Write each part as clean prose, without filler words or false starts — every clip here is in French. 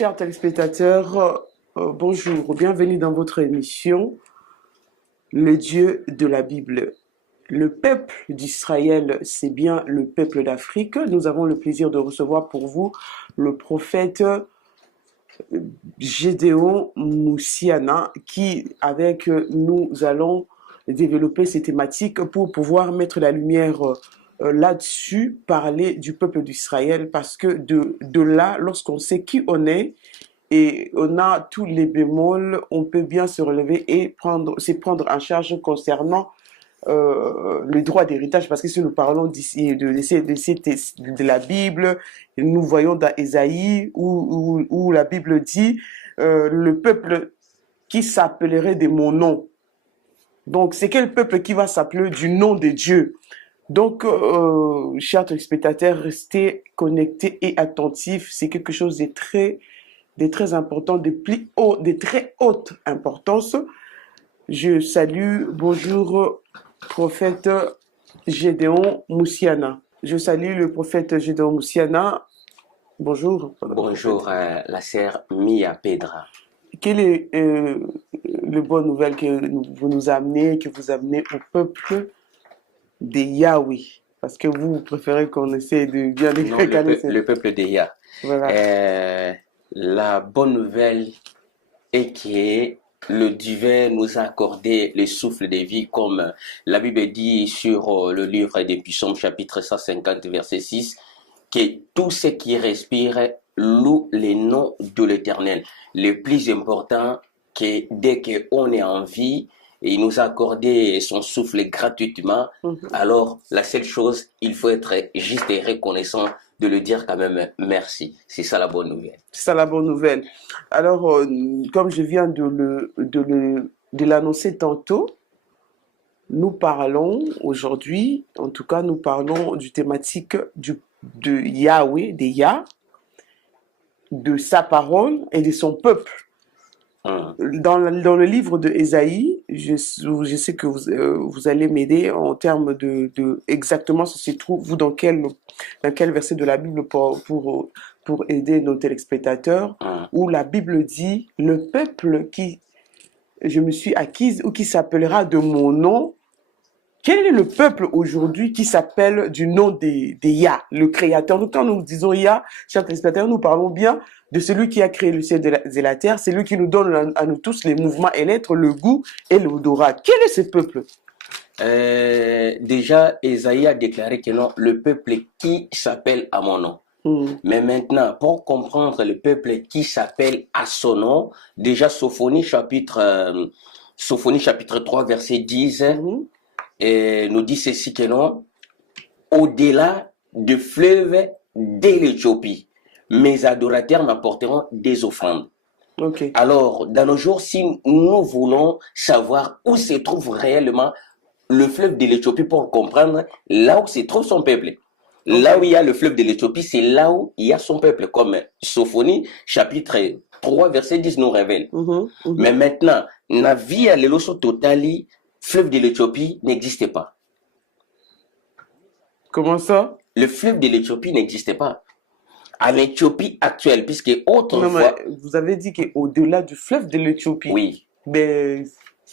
Chers téléspectateurs, bonjour, bienvenue dans votre émission Le Dieu de la Bible. Le peuple d'Israël, c'est bien le peuple d'Afrique. Nous avons le plaisir de recevoir pour vous le prophète Gédéon Moussiana qui, avec nous allons développer ces thématiques pour pouvoir mettre la lumière là-dessus, parler du peuple d'Israël, parce que de là, lorsqu'on sait qui on est et on a tous les bémols, on peut bien se relever et se prendre en charge concernant le droit d'héritage, parce que si nous parlons d'ici de la Bible, nous voyons dans Ésaïe où la Bible dit le peuple qui s'appellerait de mon nom. Donc, c'est quel peuple qui va s'appeler du nom de Dieu? Donc, chers téléspectateurs, restez connectés et attentifs. C'est quelque chose de très important, de très haute importance. Je salue, bonjour, prophète Gédéon Moussiana. Je salue le prophète Gédéon Moussiana. Bonjour. Bonjour, la sœur Mia Pedra. Quelle est la bonne nouvelle que vous nous amenez, que vous amenez au peuple de Yahweh? Parce que vous préférez qu'on essaie de bien les le peuple de Yah. Voilà. La bonne nouvelle est que le divin nous a accordé le souffle de vie, comme la Bible dit sur le livre des Psaumes, chapitre 150, verset 6, que tout ce qui respire loue le nom de l'Éternel. Le plus important, que dès qu'on est en vie, et il nous a accordé son souffle gratuitement, alors la seule chose, il faut être juste et reconnaissant de le dire quand même merci. C'est ça la bonne nouvelle. C'est ça la bonne nouvelle. Alors, comme je viens de l'annoncer tantôt, nous parlons aujourd'hui, en tout cas, nous parlons du thématique de Yahweh, de Yah, de sa parole et de son peuple. Dans le livre de Ésaïe, je sais que vous allez m'aider en termes de exactement ce qui se trouve, vous, dans quel verset de la Bible pour aider nos téléspectateurs, où la Bible dit « Le peuple qui je me suis acquise ou qui s'appellera de mon nom ». Quel est le peuple aujourd'hui qui s'appelle du nom de Yah, le Créateur? Donc, quand nous disons Yah, chers téléspectateurs, nous parlons bien de celui qui a créé le ciel et la terre, c'est lui qui nous donne à nous tous les mouvements et l'être, le goût et l'odorat. Quel est ce peuple? Déjà, Ésaïe a déclaré que non, le peuple qui s'appelle à mon nom. Mais maintenant, pour comprendre le peuple qui s'appelle à son nom, déjà Sophonie chapitre 3, verset 10, nous dit ceci que non, au-delà du fleuve de l'Éthiopie, mes adorateurs m'apporteront des offrandes. Okay. Alors, dans nos jours, si nous voulons savoir où se trouve réellement le fleuve de l'Éthiopie pour comprendre là où se trouve son peuple. Okay. Là où il y a le fleuve de l'Éthiopie, c'est là où il y a son peuple, comme Sophonie, chapitre 3, verset 10 nous révèle. Mais maintenant, la vie à l'éloso totali, fleuve de l'Éthiopie n'existait pas. Comment ça? Le fleuve de l'Éthiopie n'existait pas. En Éthiopie actuelle, puisque autrefois... vous avez dit qu'au-delà du fleuve de l'Éthiopie. Oui. Mais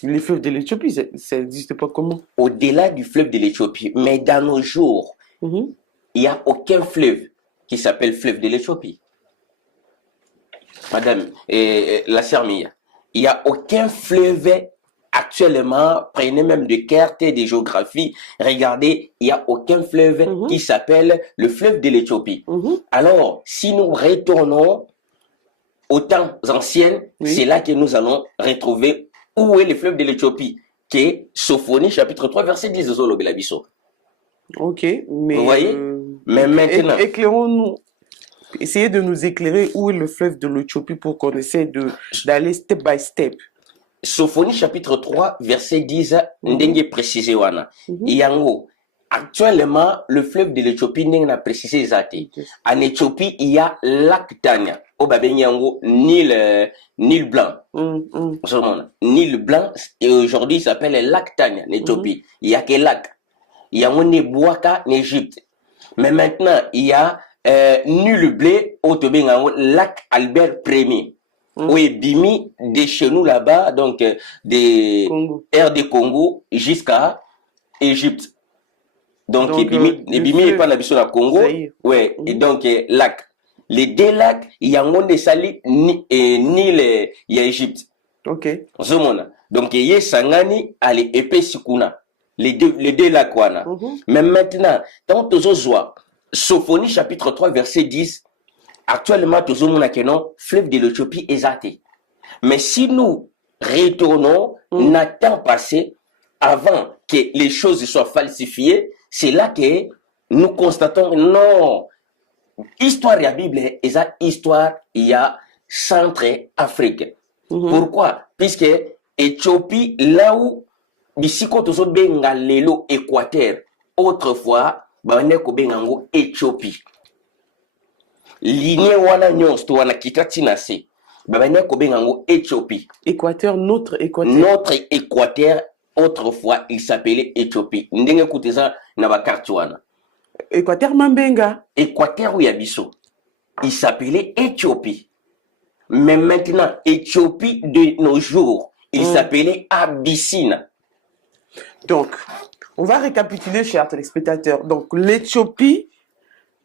les fleuves de l'Éthiopie, ça n'existe pas comment? Au-delà du fleuve de l'Éthiopie. Mais dans nos jours, il n'y a aucun fleuve qui s'appelle fleuve de l'Éthiopie. Madame, la sœur Mia, il n'y a aucun fleuve actuellement, prenez même des cartes et des géographies, regardez, il n'y a aucun fleuve qui s'appelle le fleuve de l'Éthiopie. Alors, si nous retournons aux temps anciens, c'est là que nous allons retrouver où est le fleuve de l'Éthiopie, qui est Sophonie, chapitre 3, verset 10 de Zolo Belabiso. Ok, mais... Vous voyez? Mais maintenant... Éclairons-nous. Essayez de nous éclairer où est le fleuve de l'Éthiopie pour qu'on essaie d'aller step by step. Sophonie chapitre 3, verset 10, ndenge précisé wana. Yango, actuellement, le fleuve de l'Éthiopie n'a précisé zati. En Éthiopie, il y a lac Tania. Au Babeng Yango, Nil Blanc. Nil Blanc, et aujourd'hui, il s'appelle le lac Tania, en Éthiopie. Il y a que lac. Il y a un Boaka, en Égypte. Mais maintenant, il y a nul blé au Tobengango, lac Albert Premier. Oui, Bimi, de chez nous là-bas, donc des airs de Congo jusqu'à Égypte. Donc, Bimi est pas l'habitation à Congo. Ouais, et donc, lac. Les deux lacs, il y a un des sali ni il y a Égypte. Ok. Donc, il y a Sangani, allez, épais Sikuna. Les deux lacs, wana. Mais maintenant, dans Tozozoa, Sophonie chapitre 3, verset 10, actuellement, Tozomona Kenon, fleuve de l'Éthiopie exalté. Mais si nous retournons un temps passé, avant que les choses soient falsifiées, c'est là que nous constatons, non, histoire de la Bible, et ça, histoire, il y a Centre-Afrique. Pourquoi? Puisque Éthiopie, là où, bisiko tozo benga lelo Équateur, autrefois, baneko bengango Éthiopie. Lignée wana nyons to wana kitati na se, baneko bengango Éthiopie. Équateur, notre Équateur. Notre Équateur, autrefois, il s'appelait Éthiopie. Ndenge écoutez ça, na ba carte wana. Équateur Mambenga. Équateur ou Yabiso. Il s'appelait Éthiopie. Mais maintenant, Éthiopie de nos jours, il s'appelait Abyssine. Donc, on va récapituler, chers téléspectateurs. Donc, l'Éthiopie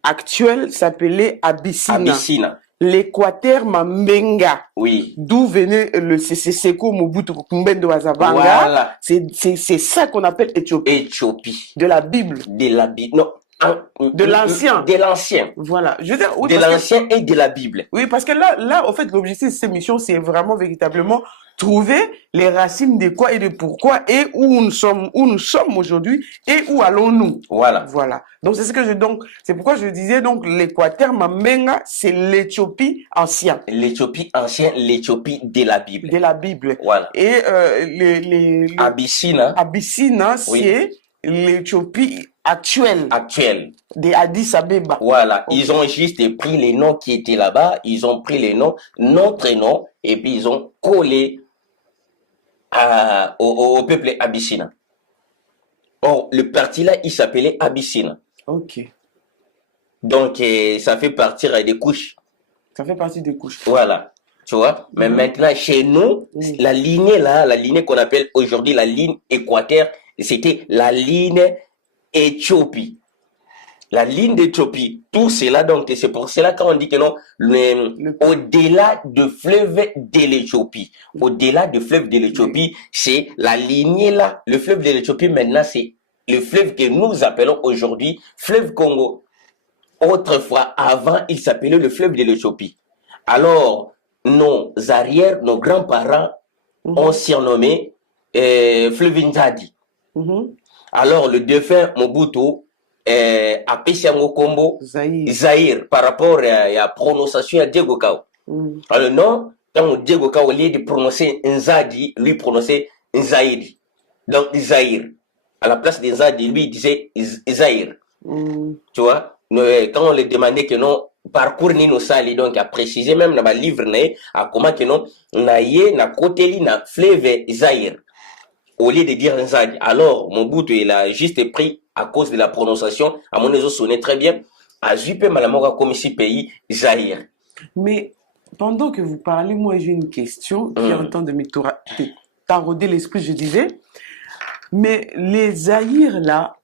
actuelle s'appelait Abyssine. Abyssine. L'Équateur Mambenga. Oui. D'où venait le Seko Mobutu Kumbendo Azabanga. Voilà. C'est ça qu'on appelle Éthiopie. Éthiopie. De la Bible. De la Bible. Non. De l'ancien. De l'ancien. Voilà. Je veux dire, oui, de l'ancien et de la Bible. Oui, parce que là, en fait, l'objectif de cette émission, c'est vraiment véritablement trouver les racines de quoi et de pourquoi et où nous sommes aujourd'hui et où allons-nous. Voilà. Voilà. Donc, c'est pourquoi je disais, donc, l'Équateur Mambenga, c'est l'Éthiopie ancienne. L'Éthiopie ancienne, l'Éthiopie de la Bible. De la Bible. Voilà. Et, Abyssine. Abyssine, c'est l'Éthiopie actuelle. De Addis Abeba. Voilà. Okay. Ils ont juste pris les noms qui étaient là-bas, ils ont pris les noms, notre nom, et puis ils ont collé au peuple abyssine. Or, le parti-là, il s'appelait Abyssine. Ok. Donc, ça fait partir des couches. Ça fait partie des couches. Voilà. Tu vois? Mais maintenant, chez nous, la lignée qu'on appelle aujourd'hui la ligne Équateur, c'était la ligne Éthiopie. La ligne d'Éthiopie, tout cela, donc, c'est pour cela qu'on dit que non, au-delà du fleuve de l'Éthiopie, au-delà du fleuve de l'Éthiopie, c'est la lignée là, le fleuve de l'Éthiopie, maintenant, c'est le fleuve que nous appelons aujourd'hui fleuve Congo. Autrefois, avant, il s'appelait le fleuve de l'Éthiopie. Alors, nos arrières, nos grands-parents ont surnommé fleuve Nzadi. Alors, le défunt Mobutu a pêché en combo Zaïre par rapport à la prononciation à Diego Kao. Alors, non, quand Diego Kao, au lieu de prononcer Nzadi, lui prononçait Nzaïri. Donc, Zaïre. À la place de Nzadi, lui, il disait Zaïre. Tu vois, quand on lui demandait que non, parcours ni nos sali, donc à préciser même dans ma livre, à comment que non, na côté na fleuve Zaïre. Au lieu de dire Nzadi. Alors, Mobutu, il a juste pris à cause de la prononciation, à mon avis, sonnait très bien, à Juppé Malamora comme ici pays Zaïre. Mais pendant que vous parlez, moi j'ai une question qui est en train de me tarauder l'esprit, je disais. Mais les Zaïre là,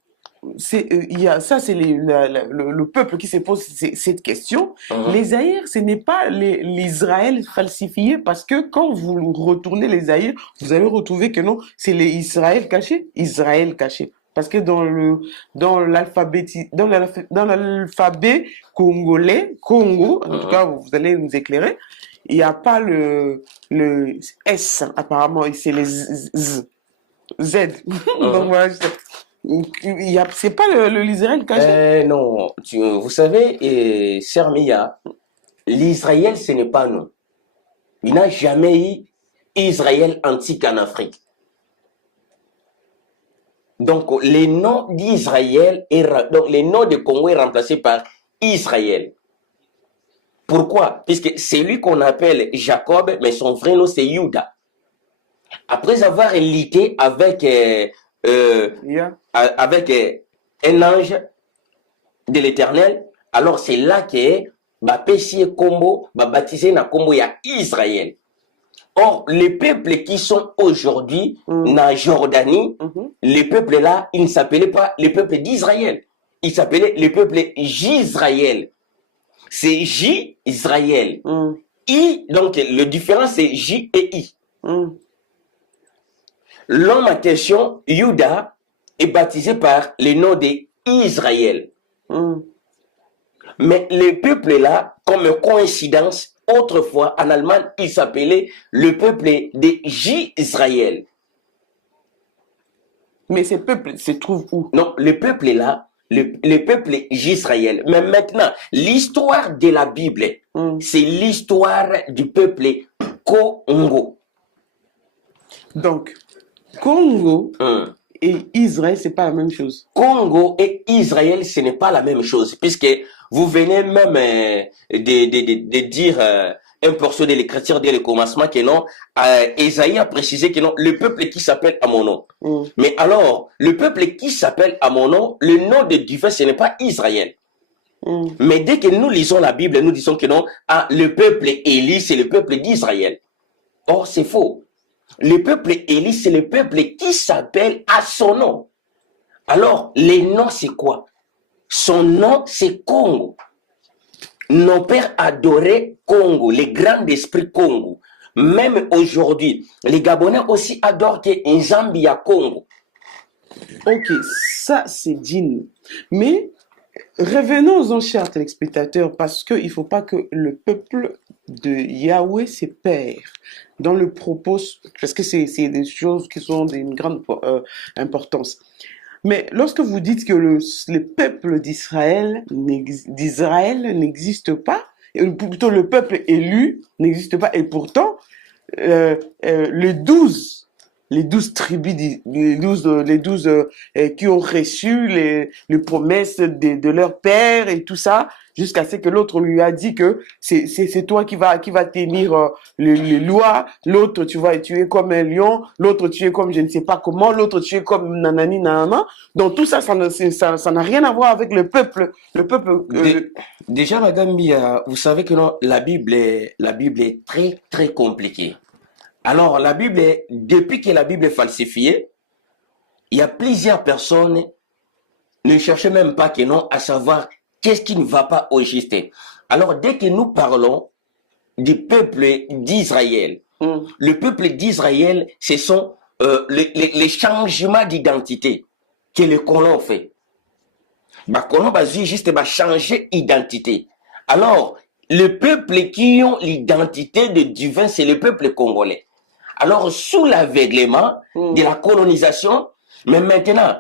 c'est le peuple qui se pose cette question. Les Zaïre, ce n'est pas l'Israël falsifié, parce que quand vous retournez les Zaïre, vous allez retrouver que non, c'est les Israël caché. Parce que dans l'alphabet congolais, Congo, en tout cas, vous allez nous éclairer, il n'y a pas le S, apparemment, c'est les Z. Donc voilà, c'est pas l'Israël caché. Non, vous savez, Sermia, l'Israël, ce n'est pas nous. Il n'a jamais eu Israël antique en Afrique. Donc, les noms d'Israël, donc les noms de Congo est remplacé par Israël. Pourquoi? Puisque c'est lui qu'on appelle Jacob, mais son vrai nom c'est Juda. Après avoir lutté avec un ange de l'Éternel, Alors c'est là que bapesi kombo baptisé na kombo ya Israël. Or les peuples qui sont aujourd'hui na Jordanie, les peuples là, ils ne s'appelaient pas les peuples d'Israël. Ils s'appelaient les peuples J'Israël. C'est J Israël. I, donc le différent c'est J et I. L'homme en question, Juda, est baptisé par le nom d'Israël. Mais les peuples là, comme coïncidence, autrefois en Allemagne, ils s'appelaient le peuple de J'Israël. Mais ces peuples se trouvent où? Non, le peuple là, le peuple J'Israël. Mais maintenant, l'histoire de la Bible, c'est l'histoire du peuple Congo. Donc, Congo et Israël, c'est pas la même chose. Congo et Israël, ce n'est pas la même chose, puisque vous venez même de dire un portion de l'écriture dès le commencement que non, Ésaïe a précisé que non, le peuple qui s'appelle à mon nom. Mais alors, le peuple qui s'appelle à mon nom, le nom de Dieu, ce n'est pas Israël. Mais dès que nous lisons la Bible, nous disons que non, le peuple Élie, c'est le peuple d'Israël. Or, c'est faux. Le peuple Élie, c'est le peuple qui s'appelle à son nom. Alors, le nom, c'est quoi? Son nom, c'est Congo. Nos pères adoraient Congo, les grands esprits Congo. Même aujourd'hui, les Gabonais aussi adorent Nzambia Congo. Ok, ça c'est digne. Mais revenons-en, chers téléspectateurs, parce qu'il ne faut pas que le peuple de Yahweh se perd dans le propos, parce que c'est des choses qui sont d'une grande importance. Mais lorsque vous dites que le peuple d'Israël n'existe pas, ou plutôt le peuple élu n'existe pas, et pourtant, les 12 tribus, les 12 qui ont reçu les promesses de leur père et tout ça, jusqu'à ce que l'autre lui a dit que c'est toi qui va tenir les lois, l'autre tu es comme un lion, l'autre tu es comme je ne sais pas comment, l'autre tu es comme nanani nanana. Donc tout ça, ça n'a rien à voir avec le peuple. Déjà, Madame Bia, vous savez que non, la Bible est très très compliquée. Alors, la Bible, depuis que la Bible est falsifiée, il y a plusieurs personnes ne cherchent même pas que non à savoir qu'est-ce qui ne va pas au juste. Alors, dès que nous parlons du peuple d'Israël, le peuple d'Israël, ce sont les changements d'identité que les colons fait. Les colons va juste changer d'identité. Alors, le peuple qui ont l'identité de divin, c'est le peuple congolais. Alors, sous l'aveuglement de la colonisation, mais maintenant,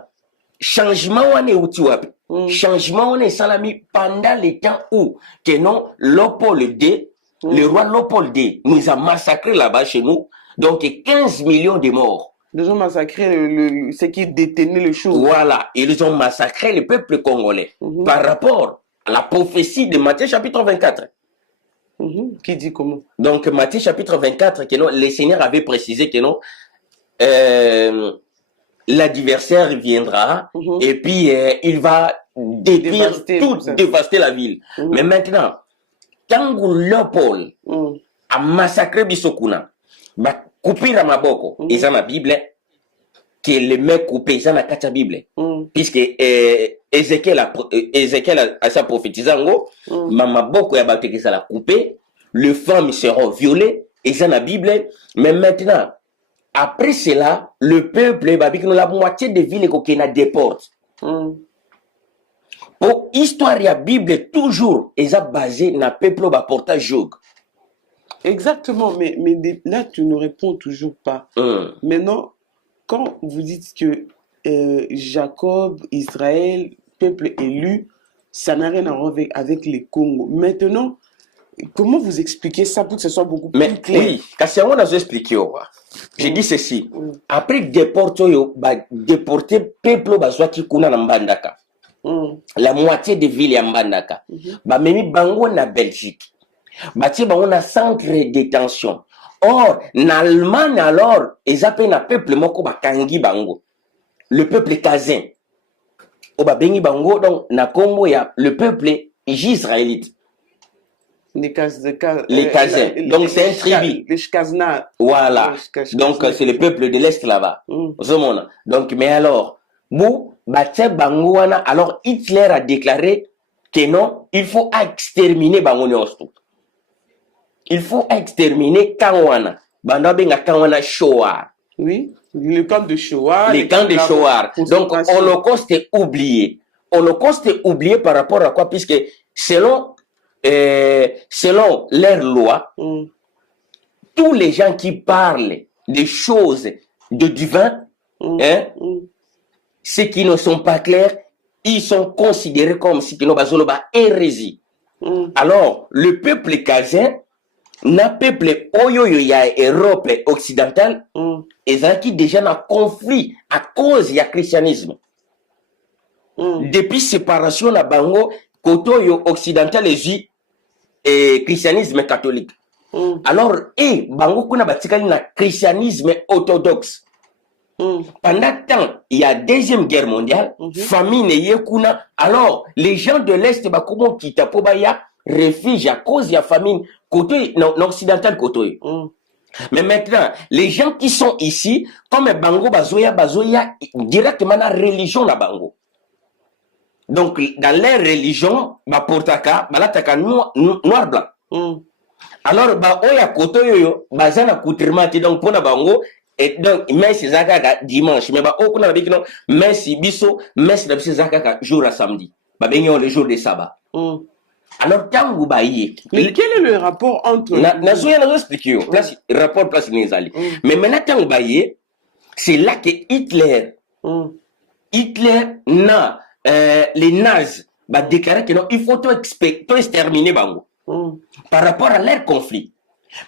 changement on est utiwapi. Changement on est salami pendant les temps où que non, Léopold II, le roi Léopold II nous a massacré là-bas chez nous. Donc 15 millions de morts. Ils ont massacré ceux qui détenaient le chose. Voilà, ils ont massacré le peuple congolais par rapport à la prophétie de Matthieu chapitre 24. Qui dit comment? Donc, Matthieu chapitre 24, que non, le Seigneur avait précisé que non, l'adversaire viendra et puis il va dévaster la ville. Mais maintenant, quand Léopold a massacré Bissokuna, ba couper la maboko, ils ont la Bible, que le mec coupé, ils ont la carte Bible. Puisque Ézéchiel a sa prophétisé en gros, maboko ya baté que ça l'a coupé, les femmes seront violées, ils ont la Bible, mais maintenant, après cela, le peuple, la moitié des villes qu'on a déporté. Pour histoire de la Bible, toujours, ils ont basé dans le peuple qui porte joug. Exactement, mais là, tu ne réponds toujours pas. Maintenant, quand vous dites que Jacob, Israël, peuple élu, ça n'a rien à voir avec les Congo. Maintenant, comment vous expliquez ça pour que ce soit beaucoup plus clair? Oui, parce que on a expliqué. J'ai dit ceci. Après déporter peuple qui kuna na Mbandaka. La moitié des villes ya Mbandaka. Ba memi bango na Belgique. Bati bango na centre de détention. Or, en Allemagne alors, ils appellent un peuple moko bakangi bango. Le peuple kazin. O ba bengi bango donc na Congo ya le peuple Israélites. Les Les Kazins. Donc, c'est un tribu. Les Shkazna. Voilà. Donc, c'est le peuple de l'Est là-bas. Donc, mais alors, alors Hitler a déclaré que non, il faut exterminer Bangoniosto. Il faut exterminer Kangwana. Bandabenga Kangwana Shoah. Oui, le camp de Shoah. Les camps de Shoah. Donc, Holocauste est oublié. Holocauste est oublié par rapport à quoi? Puisque selon leurs lois, tous les gens qui parlent des choses de divin, ceux qui ne sont pas clairs, ils sont considérés comme si ils ont hérésie. Alors, le peuple kazin, na peuple oyoyoya Europe occidentale, et qui déjà na conflit à cause du christianisme. Depuis séparation na bango, côté occidental et christianisme catholique. Alors, bango kuna batikali na christianisme orthodoxe. Pendant temps, il y a deuxième guerre mondiale, famine yekuna. Alors, les gens de l'Est bakumo kita pobaya refuge à cause de la famine côté occidental côté. Mais maintenant, les gens qui sont ici, comme bango bazoya directement la religion la bango. Donc, dans leur religion, portaka noir blanc. Alors, oya koto yo bazana koutrimati donc pona bango. Et donc, merci Zakaka dimanche, mais on a dit non, merci biso, merci la Zakaka jour à samedi. Le jour de sabbat. Alors, quand vous baillez. Mais quel est le rapport entre. Rapport place Nizali. Mais maintenant, quand vous baillez, c'est là que Hitler, les nazis, déclaré que non, il faut tout exterminer Bango. Par rapport à leur conflit.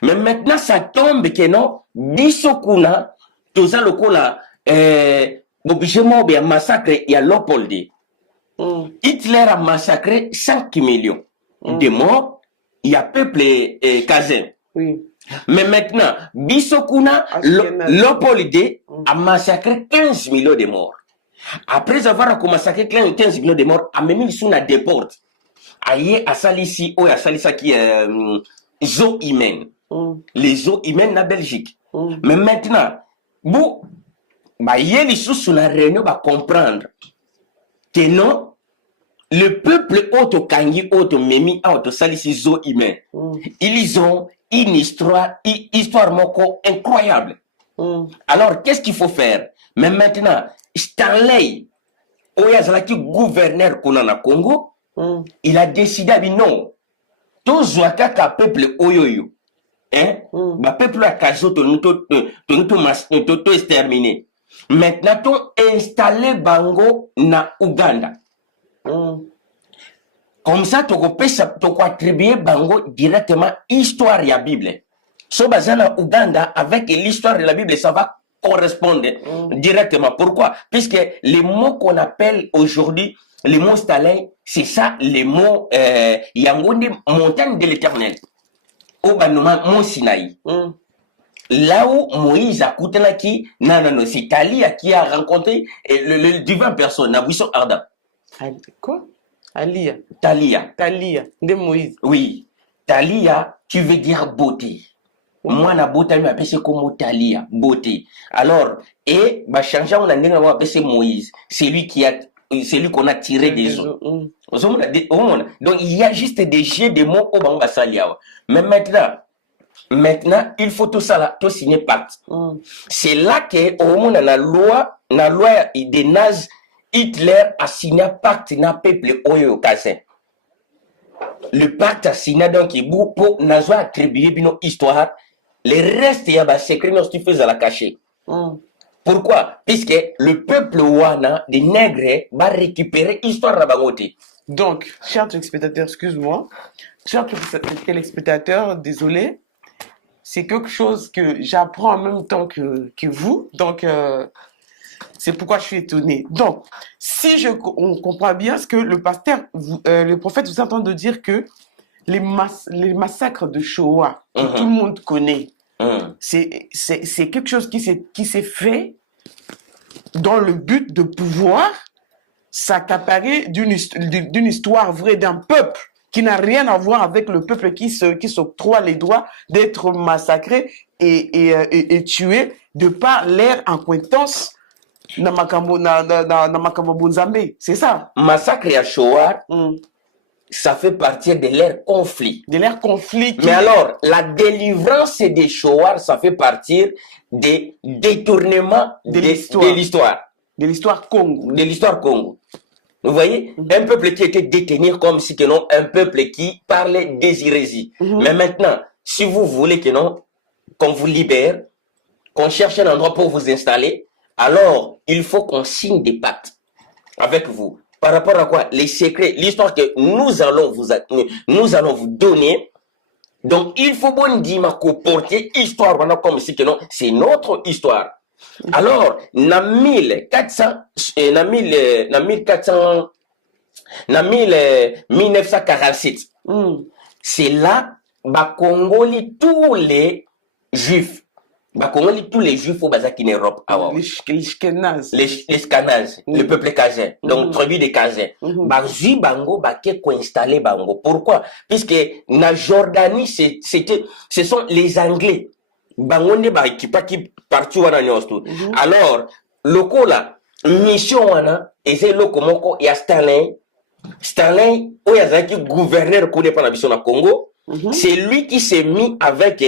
Mais maintenant, ça tombe que non, bisokuna, tout ça le coup là, obligément, il y a massacre, il y a Léopold. Hitler a massacré 5 millions de morts, il y a peuple kazin. Oui. Mais maintenant, bisokuna, Léopold a massacré 15 millions de morts. Après avoir massacré 15 millions de morts, a même mis sur la déporte. Aïe, à Salissi, ou à Salissa qui est eaux humaines. Les eaux humaines en Belgique. Mais maintenant, bon, il y a les choses sur la réunion va comprendre que non, le peuple auto kangi auto memi auto Salissi eaux humaines. Ils ont une histoire moko incroyable. Alors, qu'est-ce qu'il faut faire? Mais maintenant, Stanley, Oyazalaki gouverneur Konana Congo, il a décidé, non, tout Zouakaka peuple Oyoyo, peuple à Kazo, tout exterminé. Maintenant, tout installé Bango na Uganda. Comme ça, tu peux attribuer Bango directement histoire de la Bible. So bazana Uganda avec l'histoire de la Bible, ça va correspondre directement. Pourquoi? Puisque les mots qu'on appelle aujourd'hui les mots stalin, c'est ça les mots Yangonde, montagne de l'éternel. Au Banoma, Mont Sinaï. Là où Moïse a coûté non, c'est Talia qui a rencontré le divin personne, Nabuisson Arda. Quoi? Talia. De Moïse. Oui. Talia, tu veux dire beauté. Moi, na beauté, je m'appelle comme Talia, beauté. Alors, et, changer, on a appelé Moïse. C'est lui qu'on a tiré des eaux. Donc, il y a juste des jets de mots au Bamba Saliawa. Mais maintenant, il faut tout ça là, tout signer pacte. C'est là que, au moment la loi des nazis, Hitler a signé un pacte dans le peuple Oyo Kazin. Le pacte a signé donc pour nazo attribuer une histoire. Les restes, il y a des secrets, non, tu fais à la cacher. Pourquoi? Puisque le peuple Wana, des nègres, va récupérer l'histoire de la Bangote. Donc, chers téléspectateurs, excuse-moi. Chers téléspectateurs, désolé. C'est quelque chose que j'apprends en même temps que vous. Donc, c'est pourquoi je suis étonné. Donc, si on comprend bien ce que le pasteur, le prophète vous entend de dire que les massacres de Shoah, que tout le monde connaît, c'est quelque chose qui s'est fait dans le but de pouvoir s'accaparer d'une histoire vraie d'un peuple qui n'a rien à voir avec le peuple qui s'octroie les droits d'être massacré et tué de par leur acquaintance na makambo bonzambe. C'est ça. Massacre à Shoah, ça fait partie de leur conflit. De leur conflit. Mais alors, la délivrance des Shoah, ça fait partie des détournements de l'histoire. De l'histoire Congo. De l'histoire Congo. Vous voyez, un peuple qui était détenu comme si que non, un peuple qui parlait des hérésies. Mais maintenant, si vous voulez que non, qu'on vous libère, qu'on cherche un endroit pour vous installer, alors il faut qu'on signe des pactes avec vous. Par rapport à quoi? Les secrets, l'histoire que nous allons vous donner. Donc, il faut bon dire que porter histoire, comme si que non, c'est notre histoire. Alors, na 1947, c'est là, bah, Congoli, tous les juifs, au Bazak en Europe, les Shkenaz, le peuple kazin, donc tribu des kazins, bah, bango, bah, qui installé bango. Pourquoi? Puisque, na Jordanie, ce sont les Anglais. Bangonde ba qui parti wana nyosto. Alors loko la mission wana eze loko moko ya Stanley oyazaki gouverneur ko dépend na biso na Congo. C'est lui qui s'est mis avec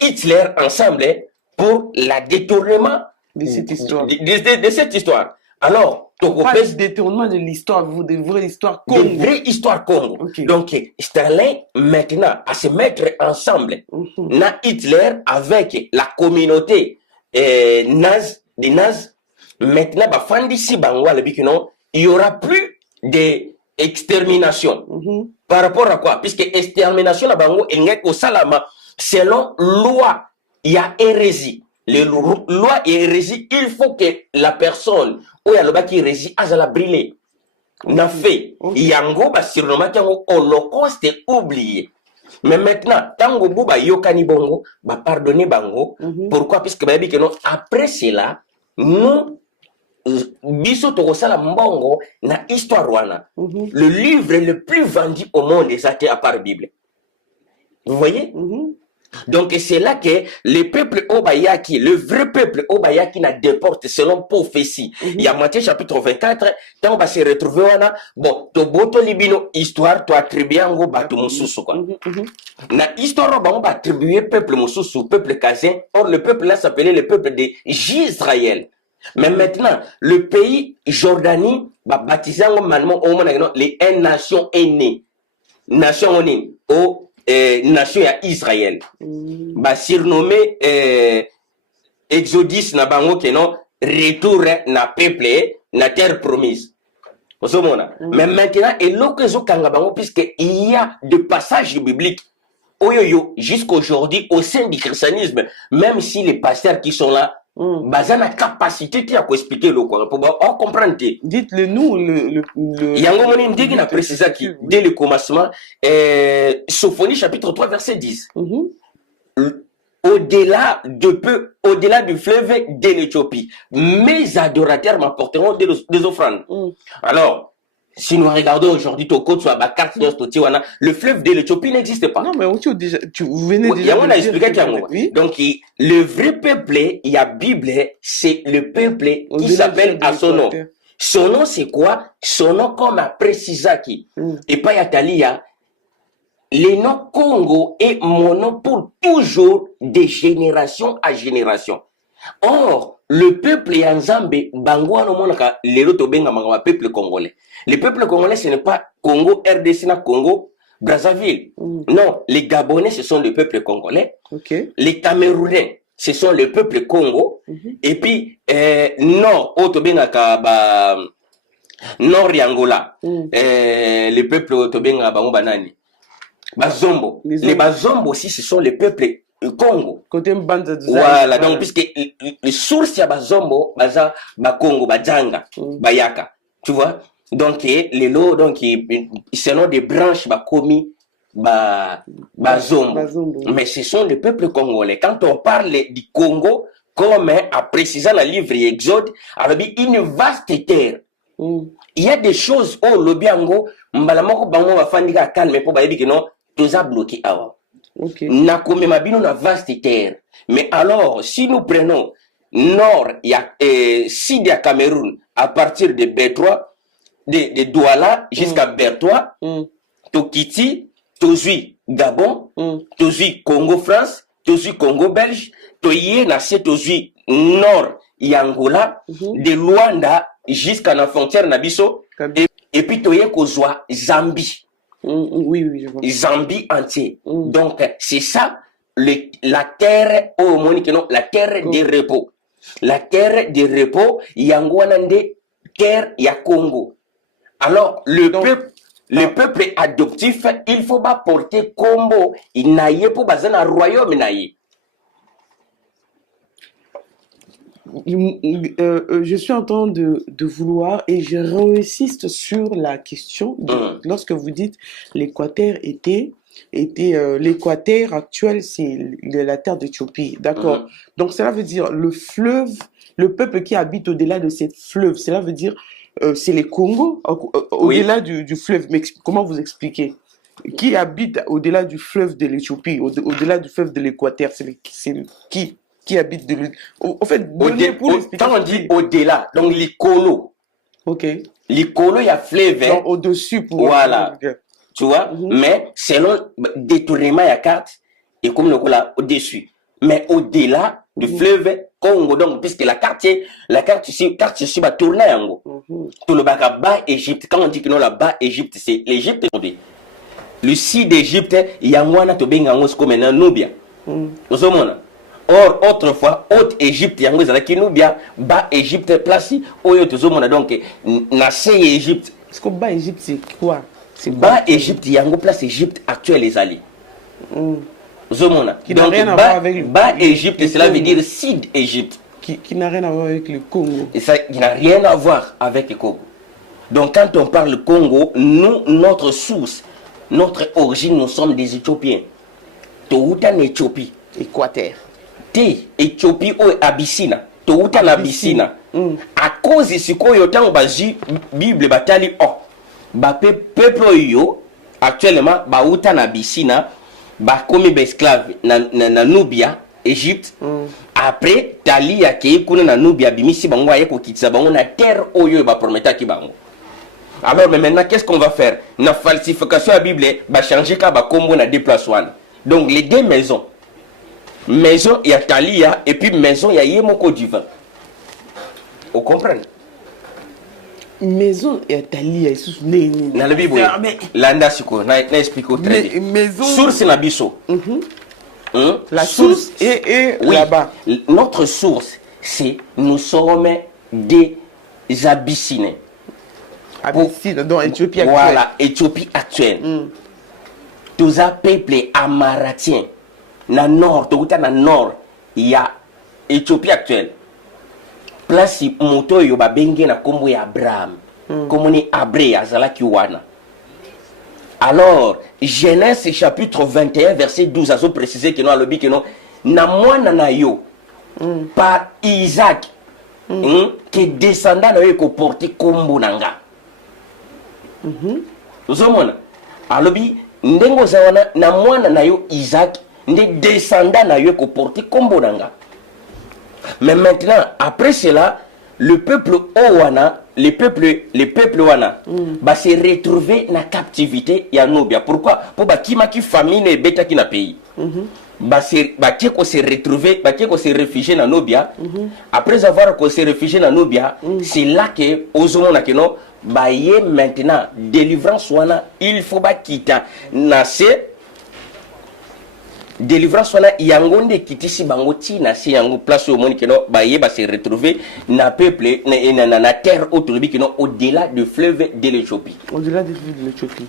Hitler ensemble pour la détournement de cette histoire. De cette histoire. Alors, pas de détournement de l'histoire, de vraie histoire Congo. De vraie histoire Congo. Okay. Donc, Staline, maintenant, à se mettre ensemble, na Hitler avec la communauté des nazis, maintenant, bah, Fandisi Bangwa, il n'y aura plus d'extermination. Par rapport à quoi? Puisque extermination, la Bango, il n'y a qu'au Salama, selon loi, il y a hérésie. Les lois et hérésie, il faut que la personne où il y a le bas qui hérésie, a la brûlé. N'a fait. Yango, bah, surnommé, tango, holocauste oublié. Mais maintenant, tango, bouba, yokani bongo, bah, pardonnez bango. Pourquoi? Puisque, bah, après cela, nous, biso tokosala mbongo, na histoire wana. Le livre le plus vendu au monde est ça, à part Bible. Vous voyez? Donc c'est là que le peuple Obayaki, le vrai peuple Obayaki n'a déporté selon prophétie. Il y a Matthieu chapitre 24, quand on va se retrouver là, bon, to boto libino histoire, to attribuer en go batu mususu quoi. Na histoire on va attribuer peuple mususu, peuple kazin. Or le peuple là s'appelait le peuple d'Israël. Mais maintenant, le pays Jordanie, bah baptisé en manement au monde les nations aînées. Nation aînée au nation à Israël. Bah surnommé Exodus na bango que non retour na peuple na terre promise. Mais maintenant et l'occasion kanga bango puisque il y a des passages bibliques jusqu'aujourd'hui au sein du christianisme, même si les pasteurs qui sont là baza na capacité qui a expliquer le quoi pour comprendre. Dites-le nous yango moni ndigi na préciser qui dès le commencement Sophonie chapitre 3 verset 10. Au-delà du fleuve de l'Éthiopie, mes adorateurs m'apporteront des offrandes. Alors si nous regardons aujourd'hui ton code sur la carte le fleuve de l'Éthiopie n'existe pas. Non, mais vous venez déjà de dire. Oui. Donc, le vrai peuple, il y a Bible, c'est le peuple qui s'appelle à son nom. Son nom, c'est quoi? Son nom, comme a précisé qui. Et pas Yatalia, les noms Congo est mon nom pour toujours, de génération à génération. Or, le peuple Yanzambe, Bangwa no monaka, les loto benga mangwa peuple congolais. Le peuple congolais, ce n'est pas Congo, RDC, na Congo, Brazzaville. Non, les Gabonais, ce sont le peuple congolais. Les Camerounais, ce sont le peuple Congo. Et puis, Nord, Otobenga, Nord Yangola, le peuple Otobenga, Banani. Bazombo. Les Bazombo aussi, ce sont le peuple Congo. Voilà, donc puisque les sources ya Bazombo, Baza, Bakongo, Bajanga, Bayaka. Tu vois? Donc les lots, donc selon des branches Bakomi, Bazombo. Mais ce sont les peuples congolais. Quand on parle du Congo, comme a précisé dans le livre Exode, alors une vaste terre Il y a des choses au lobiango, mbalamoko bango bafandika calme pour bayebi que non, tous a bloqué awa. Okay. Na kome mabino na vaste terre. Mais alors, si nous prenons nord, il y a sud à Cameroun, à partir de B3, de Douala jusqu'à Bertois, Tokiti, Tozui Gabon, Tozui Congo France, Tozui Congo Belge, Toye Nassé Tozui Nord Yangola, de Luanda jusqu'à la frontière Nabiso, et puis Toye Kozwa Zambie. Oui, je vois. Zambie entier. Donc, c'est ça, la terre, au Monique, non, la terre des repos. La terre des repos, Yangwanande, terre ya Congo. Alors, le peuple adoptif, il faut pas porter combo. Il n'a pas pour baser un royaume. Je suis en train de vouloir, et je réinsiste sur la question, lorsque vous dites l'Équateur l'Équateur actuel, c'est la terre d'Éthiopie, d'accord. Donc cela veut dire le fleuve, le peuple qui habite au-delà de cette fleuve, cela veut dire c'est les Congos, au-delà du fleuve. Mais comment vous expliquez? Qui habite au-delà du fleuve de l'Éthiopie, au-delà du fleuve de l'Équateur, c'est qui habite de l'autre. En fait, quand on dit au-delà, donc les colos. Ok. Les colos, il y a fleuve. Donc au-dessus pour. Voilà. Tu vois, mais selon détournement, il y a carte, et comme le cola au-dessus. Mais au-delà du fleuve Congo, donc, puisque la carte ici va tourner en gros. Tout le bas Égypte, quand on dit que non, la bas Égypte, c'est l'Égypte. Le sud d'Égypte, il y a un comme un Nubia. Or, autrefois, haute Égypte, il y a un Nubia, bas Égypte, place, donc, nassé Égypte. Est-ce que bas Égypte, c'est quoi? Bas Égypte, il y a une place Égypte actuelle, les alliés. Qui n'a rien à voir avec bas Égypte, cela veut dire Sud Égypte. Qui n'a rien à voir avec le Congo. Et ça, qui n'a rien à voir avec le Congo. Donc, quand on parle Congo, nous, notre source, notre origine, nous sommes des Éthiopiens. Toutan Éthiopie. Équateur. Éthiopie ou Abyssina. Toutan Abyssina. À cause de ce qu'on y a basé, Bible Batali, peuple yo actuellement bauta na Bissina ba komi ba esclave na Nubia Égypte après tali ya ke kuna na Nubia bimisi bango aye ko kitisa bango na terre oyo ba prometa ki bango. Alors mais maintenant qu'est-ce qu'on va faire? Na falsification à Bible ba changer ka ba kombo na déplacement. Donc les deux maisons ya Talia et puis maison ya Yemoko divin. Vous comprenez? Maison et Talia na la Bible landa siko na explique très bien maison source na biso la source est là-bas. Notre source c'est nous sommes des Abyssinais. Abyssine dans Éthiopie actuelle. Voilà, Éthiopie actuelle. Tous a peuple amaratien na nord, tout na nord, il y a Éthiopie actuelle. Place moto yo babenge na kombo ya Abraham. Comme on est Abré azalaki wana. Alors, Genèse chapitre 21 verset 12 a précisé que non a lobi que non na mwana na yo par Isaac que descendant na yo ko porter kombo nanga. Uzomona alobi ndengo za wana na mwana na yo Isaac nde descendant na yo ko porter kombo nanga. Mais maintenant, après cela, le peuple Owana, les peuples Wana, va se retrouver dans la captivité ya Nubia. Pourquoi? Pour que famine et bêta qui na pays. Va se retrouver, va se réfugier dans Nubia. Après avoir se réfugié dans Nubia, c'est là que Ozomona que non, bah maintenant délivrance Wana, il faut pas quitter nasser. Délivrance wana yangonde kitisi bangoti na si yango place au monde que non ba yeba se retrouver na peuple na terre autour qui non au-delà du fleuve de l'Éthiopie. Au-delà du fleuve de l'Éthiopie.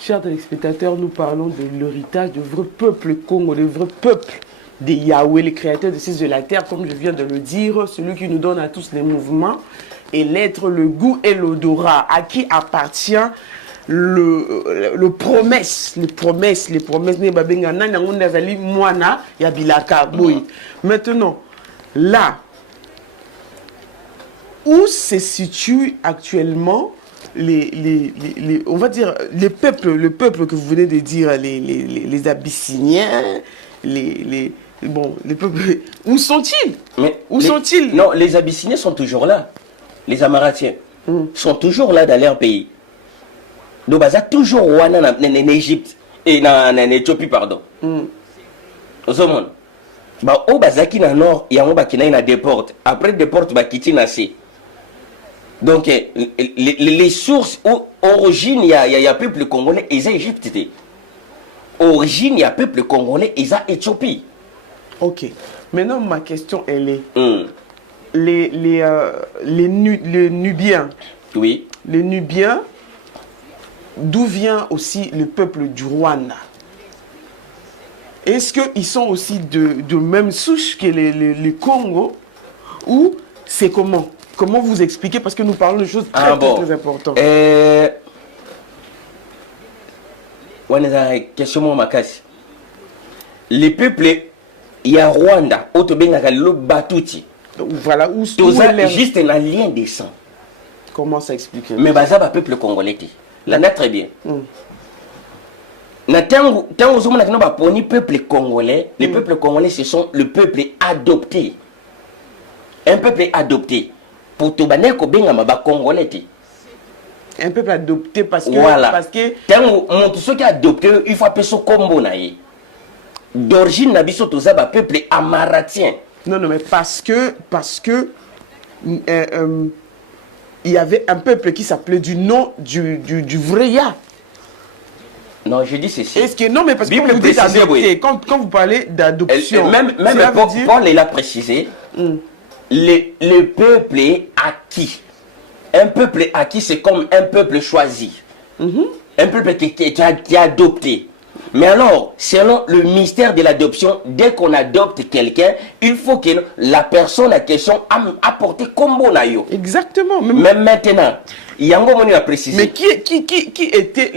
Chers téléspectateurs, nous parlons de l'héritage du vrai peuple Congo, le vrai peuple de Yahweh, le créateur des cieux de la terre, comme je viens de le dire, celui qui nous donne à tous les mouvements et l'être, le goût et l'odorat, à qui appartient les promesses maintenant là où se situent actuellement on va dire, le peuple que vous venez de dire, les Abyssiniens, bon, les peuples, où sont-ils? Où sont-ils? Non, les Abyssiniens sont toujours là. Les Amaratiens sont toujours là dans leur pays. Donc, ils sont toujours en Égypte et en Éthiopie, pardon. Au monde. Au Bazaki, dans le nord, il y a un qui na déporte. Après, déporte, il y a donc, les sources, origine, il y a peuple congolais, ils ont Égypte. Origine, il y a peuple congolais, ils ont Éthiopie. Ok. Maintenant, ma question, elle est... Les Nubiens. Oui. Les Nubiens, d'où vient aussi le peuple du Rwanda? Est-ce qu'ils sont aussi de même souche que les Congo? Ou c'est comment? Comment vous expliquez? Parce que nous parlons de choses très, très importantes. On a une question, les peuples, il y a Rwanda, le Batuti. Voilà, où juste un lien de sang. Comment ça explique? Mais c'est un peuple congolais. Là, très bien. Tant que peuple congolais, les peuples congolais, ce sont le peuple adopté. Un peuple adopté. Pour tout le monde, congolais. Un peuple adopté parce que... Voilà. Parce que... Ceux qui sont adoptés, il faut appeler ça combo. D'origine, il y a un peuple amaratien. Non, mais parce que il y avait un peuple qui s'appelait du nom du vrai Ya. Non, je dis ceci. Est-ce que non, mais parce que quand vous dites adopté, oui. quand vous parlez d'adoption, même Paul l'a précisé, le peuple acquis. Un peuple acquis, c'est comme un peuple choisi. Un peuple qui est adopté. Mais alors, selon le mystère de l'adoption, dès qu'on adopte quelqu'un, il faut que la personne en question apporte comme bon ayo. Exactement. Même maintenant, Yango Moni l'a précisé. Mais qui étaient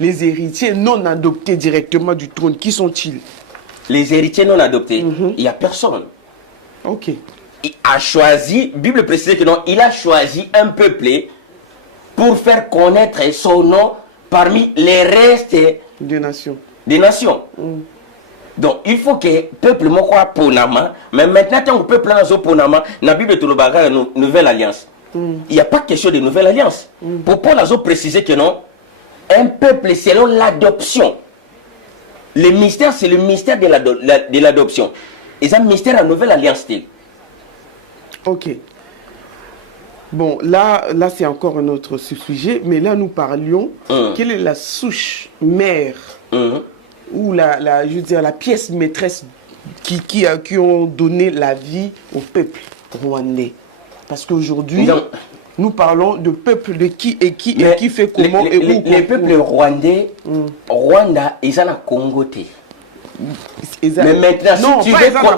les héritiers non adoptés directement du trône? Qui sont-ils? Les héritiers non adoptés, il n'y a personne. Ok. Il a choisi, Bible précise que non, il a choisi un peuple pour faire connaître son nom parmi les restes des nations. Donc, il faut que le peuple soit Ponama, mais maintenant, tant que le peuple est Ponama, dans la Bible, tout le bagage une nouvelle alliance. Il n'y a pas question de nouvelle alliance. Pour Paul a précisé que non, un peuple selon l'adoption. Le mystère, c'est le mystère de l'adoption. Et c'est un mystère à nouvelle alliance. Ok. Bon, là c'est encore un autre sujet, mais là nous parlions, quelle est la souche mère ou je veux dire, la pièce maîtresse qui ont donné la vie au peuple rwandais? Parce qu'aujourd'hui, nous parlons de peuple de qui et qui fait comment et où. Les peuples rwandais, Rwanda, ils sont à Congo. Mais maintenant,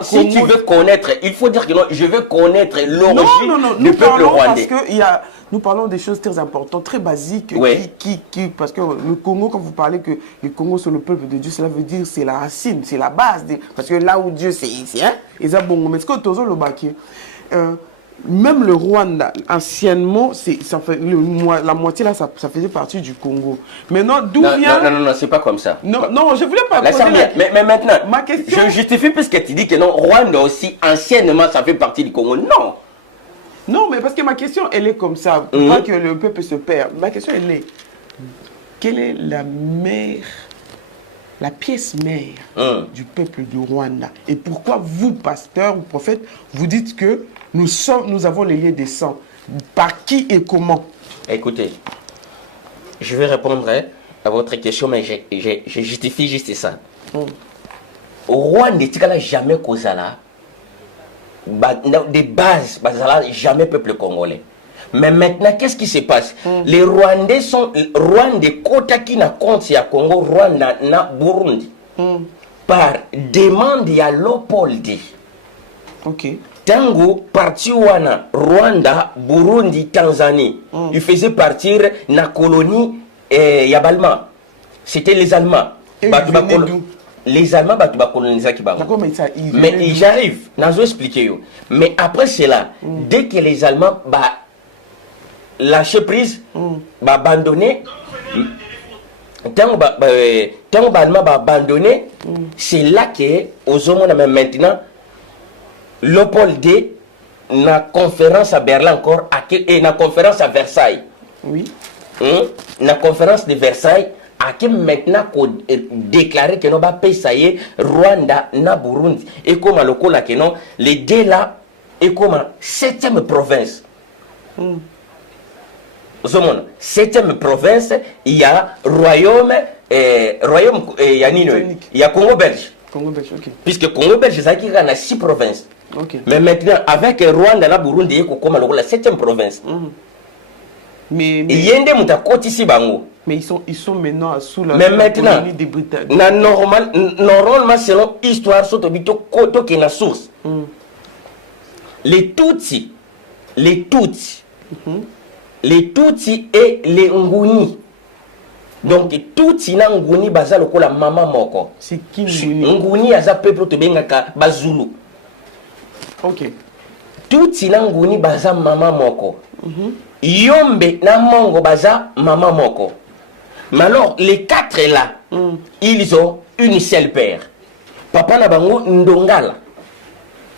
si tu veux connaître, il faut dire que non, je veux connaître l'origine du peuple rwandais. Parce que nous parlons des choses très importantes, très basiques, parce que le Congo, quand vous parlez que le Congo c'est le peuple de Dieu, cela veut dire c'est la racine, c'est la base, parce que là où Dieu c'est ici, hein, et ça bon, mais ce que Tozo le Baké, même le Rwanda, anciennement, ça fait la moitié là, ça faisait partie du Congo. Maintenant, d'où vient... Non, c'est pas comme ça. Non, je voulais pas poser mais maintenant, ma question... je justifie puisque tu dis que non, Rwanda aussi, anciennement, ça fait partie du Congo. Non, mais parce que ma question, elle est comme ça. Pas que le peuple se perd. Ma question, elle est... Quelle est la pièce mère du peuple du Rwanda? Et pourquoi vous, pasteur ou prophète, vous dites que nous avons les liens des sangs? Par qui et comment? Écoutez, je vais répondre à votre question, mais je justifie juste ça. Au Rwanda, il n'y a jamais causé là. Des bases, jamais peuple congolais. Mais maintenant, qu'est-ce qui se passe? Les Rwandais sont Rwandais, Kota qui n'a compte à Congo, Rwanda, na Burundi. Par demande à l'Opoldi. Ok. Tango, parti wana, Rwanda, Burundi, Tanzanie. Ils faisaient partir la colonie Yabalma. C'était les Allemands. Et ils venaient d'où? les Allemands batu ba coloniser ki bango. D'accord, Mais j'arrive, nazo expliquer yo. Mais après cela, dès que les Allemands ba lâcher prise, ba abandonner, tant ba Allemand ba abandonner, c'est là que aux hommes même maintenant Léopold II na conférence à Berlin encore et na conférence à Versailles. Oui. La conférence de Versailles a que maintenant déclaré que nous va payer Rwanda na Burundi et comme le que non les deux là et comme septième province. Septième province, il y a royaume il y a il y a Congo belge. Congo belge, ok. Puisque Congo belge ça qui a 6 provinces. Okay. Mais maintenant avec Rwanda na Burundi et comme la septième province. Mais ils sont maintenant sous la colonie des Britanniques. Normalement, selon l'histoire, qui est la source. Les Tutsis, les Tutsis et les Nguni. Donc, Tutsi na Nguni baza lokola mama moko. C'est qui Nguni? Nguni aza peuple to bengaka bazulu. Ok. Tutsi na Nguni baza mama moko. Yombe na Mongo baza mama moko. Mais alors les quatre là, ils ont une seule père. Papa na bango Ndongala.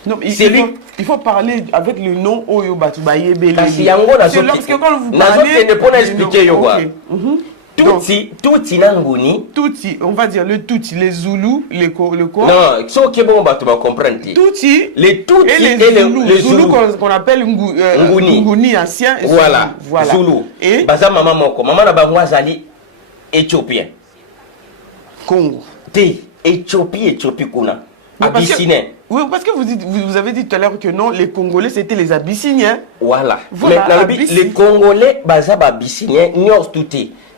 Non, il faut parler avec le nom Oyo Batubaye Bele. Parce que quand vous parlez, ne peut pas expliquer yo quoi. Tutsi Nanguni. Tutsi, on va dire le Tutsi, les Zoulous, le quoi? Non, ce qui est bon, tu vas comprendre. Tutsi, les Tutsi et les Zoulous qu'on appelle Nguni ancien. Voilà. Zoulou. Et Baza maman moko, maman na bangwa zali éthiopien. Congo. Éthiopie kuna. Abyssiniens. Oui, parce que vous avez dit tout à l'heure que non, les Congolais c'était les Abyssiniens. Voilà. Mais les Congolais, baza Abyssiniens, nous tout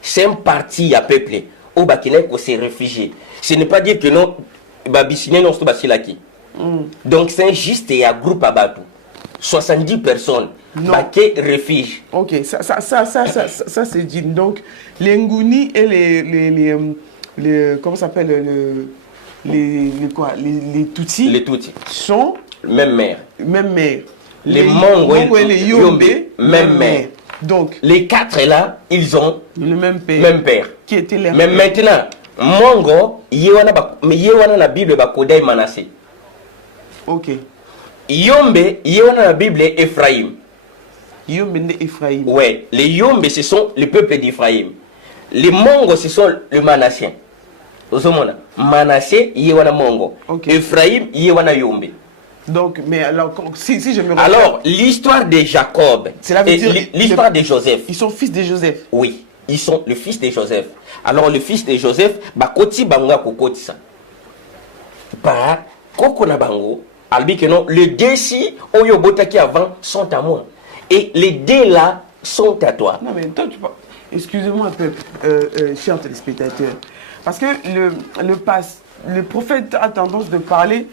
c'est un parti à peuple au Bakine qui s'est réfugié. Ce n'est pas dire que non, Abyssiniens non sont basilaki. Donc c'est juste un groupe à Batou. 70 personnes. Baké refuge. Ok, ça c'est dit. Donc les Nguni et les comment ça s'appelle les Tutsis. Les Tutsis sont même mère. Même mère. Les Mongo et les Yombe, même mère. Donc les quatre là, ils ont le même père. Même père. Qui était leur mais père. Maintenant, Mongo, yewana na Bible bakodai Manassé. Ok. Yombe, yewana na Bible Ephraim. Yombe et Ephraim. Ouais, les Yombe ce sont le peuple d'Ephraim. Les Mongo ce sont le Manassien. Ozomona, Manassé yewana Mongo. Okay. Ephraim yewana Yombe. Donc, mais alors, si je me rappelle... Alors, l'histoire de Jacob, l'histoire de Joseph. Ils sont fils de Joseph. Oui, ils sont le fils de Joseph. Alors, le fils de Joseph, bakoti banga kokoti sa. Ba koko na bango, albi que non, les deux ci, oyo botaki avant sont à moi. Et les deux là sont à toi. Non, mais toi, tu parles... Excusez-moi un peu, chers téléspectateurs. Parce que le prophète a tendance de parler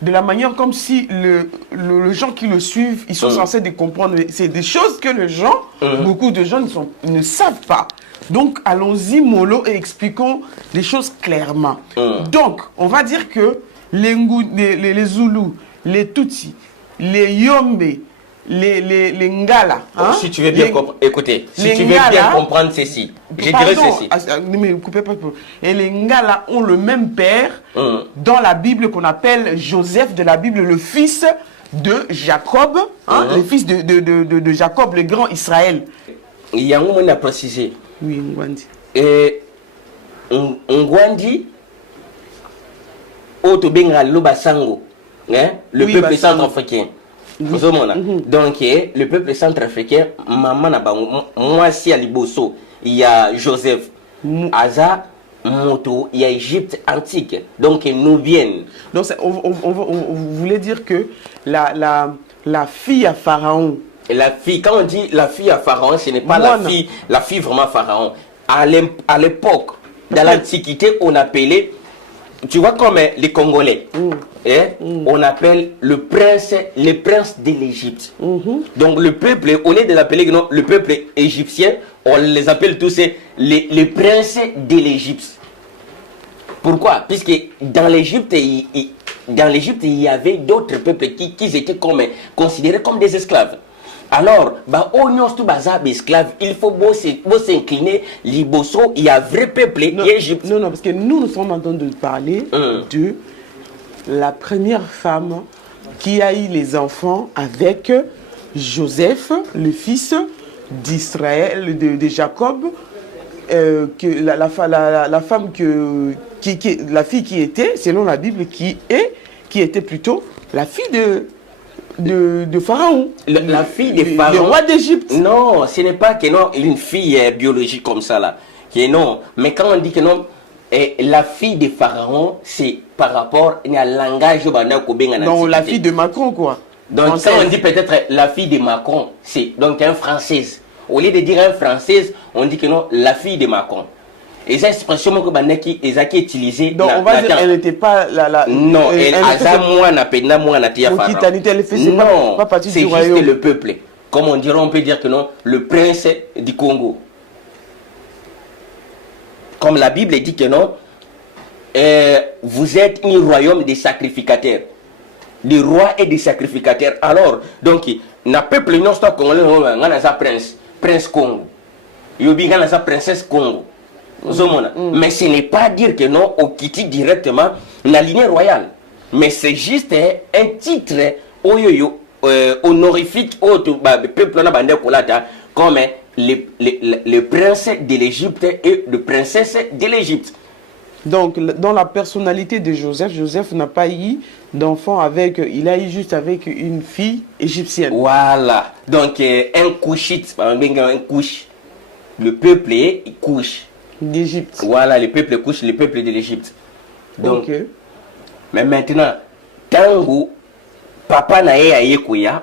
de la manière comme si les gens qui le suivent, ils sont censés de comprendre. C'est des choses que les gens, beaucoup de gens ne savent pas. Donc, allons-y, mollo, et expliquons les choses clairement. Donc, on va dire que les Zoulous, les Tutsis, les Yombe, les Ngala. Hein? Si tu veux bien écouter, si tu veux bien comprendre ceci, je dirais ceci. Ne me coupez pas. Et les Ngala ont le même père dans la Bible qu'on appelle Joseph de la Bible, le fils de Jacob, hein, le fils de Jacob, le grand Israël. Il y a un moment à préciser. Oui, Ngwandi. Et Ngwandi, Otobenga Lobasango, le peuple centrafricain. Donc, le peuple centrafricain, maman na bango, moi si à Liboso, il y a Joseph, Aza, Moto, il y a Égypte antique. Donc, ils nous viennent. Donc, on voulait dire que la fille à Pharaon. Et la fille, quand on dit la fille à Pharaon, ce n'est pas la fille vraiment Pharaon. À l'époque, dans l'Antiquité, on appelait, tu vois comme les Congolais, on appelle le prince de l'Égypte. Donc le peuple, au lieu de l'appeler le peuple égyptien, on les appelle tous les princes de l'Égypte. Pourquoi? Puisque dans l'Égypte, il y avait d'autres peuples qui étaient considérés comme des esclaves. Alors, esclaves, il faut s'incliner, liboso, il y a vrai peuple Égypte. Non, parce que nous sommes en train de parler de la première femme qui a eu les enfants avec Joseph, le fils d'Israël, de Jacob, que la fille qui était, selon la Bible, qui était plutôt la fille de Pharaon. La fille de Pharaon. Le roi d'Égypte. Non, ce n'est pas que non, une fille biologique comme ça là. Que non. Mais quand on dit que non, la fille de Pharaon, c'est par rapport à langage. Non, la fille de Macron, quoi. Donc quand on dit peut-être la fille de Macron, c'est donc un française. Au lieu de dire un française, on dit que non, la fille de Macron. Et cette expression que Banaki est utilisée. Donc on va dire qu'elle n'était pas la. Non, elle pas partie du royaume. C'est juste le peuple. Comme on dirait, on peut dire que non, le prince du Congo. Comme la Bible dit que non, vous êtes un royaume des sacrificateurs. Des rois et des sacrificateurs. Alors, donc, na peuple non stock congolais, on a prince Congo. Yobi on a princesse Congo. Mais ce n'est pas dire que non, on quitte directement la lignée royale. Mais c'est juste un titre honorifique au peuple comme le prince de l'Égypte et le princesse de l'Égypte. Donc, dans la personnalité de Joseph, Joseph n'a pas eu d'enfant avec, il a eu juste avec une fille égyptienne. Voilà. Donc, un couchite, un couche. Le peuple est couche. D'Égypte. Voilà, le peuple couche, le peuple de l'Égypte. Donc, okay. Mais maintenant, Tango, papa n'a pas